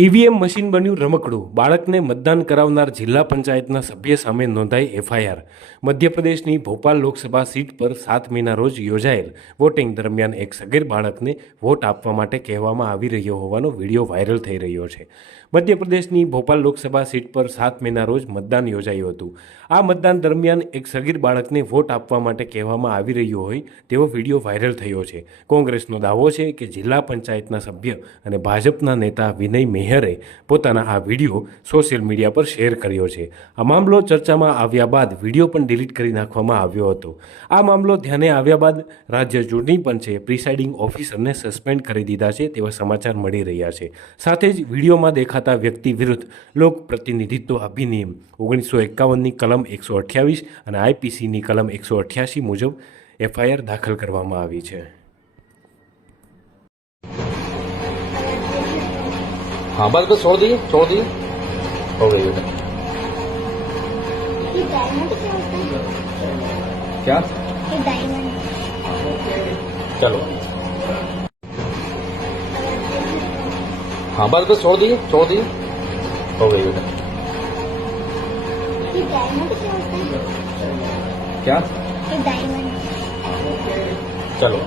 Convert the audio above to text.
EVM machine બન્યું રમકડું, બાળકને મતદાન કરાવનાર જિલ્લા પંચાયતના સભ્ય સામે નોંધાઈ એફઆઈઆર। મધ્યપ્રદેશની ભોપાલ લોકસભા સીટ પર 7 મેના રોજ યોજાયેલ વોટિંગ દરમિયાન એક સગીર બાળકને વોટ આપવા માટે કહેવામાં આવી રહ્યો હોવાનો વિડીયો વાયરલ થઈ રહ્યો છે। મધ્યપ્રદેશની ભોપાલ લોકસભા સીટ પર 7 મેના રોજ મતદાન યોજાયું હતું। આ મતદાન દરમિયાન એક સગીર બાળકને વોટ આપવા માટે કહેવામાં આવી રહ્યો હોય તેવો વિડીયો વાયરલ થયો છે। કોંગ્રેસનો દાવો છે કે જિલ્લા પંચાયતના સભ્ય અને ભાજપના નેતા વિનય મેહરે પોતાના આ વિડીયો સોશિયલ મીડિયા પર શેર કર્યો છે। આ મામલો ચર્ચામાં આવ્યા બાદ વિડીયો પણ ડિલીટ કરી નાખવામાં આવ્યો હતો। આ મામલો ધ્યાને આવ્યા બાદ રાજ્ય ચૂંટણી પંચે પ્રિસાઇડિંગ ઓફિસરને સસ્પેન્ડ કરી દીધા છે તેવા સમાચાર મળી રહ્યા છે। સાથે જ વિડીયોમાં દેખાતા વ્યક્તિ વિરુદ્ધ લોક પ્રતિનિધિત્વ અધિનિયમ 1951ની કલમ 128 અને આઈપીસીની કલમ 188 મુજબ એફઆઈઆર દાખલ કરવામાં આવી છે। हाँ बस बस छोड़ दिए हो गई बेटा। ये डायमंड क्या होता है? क्या ये डायमंड चलो हाँ बस बस छोड़ दिए हो गई बेटा। ये डायमंड क्या होता है? क्या ये डायमंड चलो।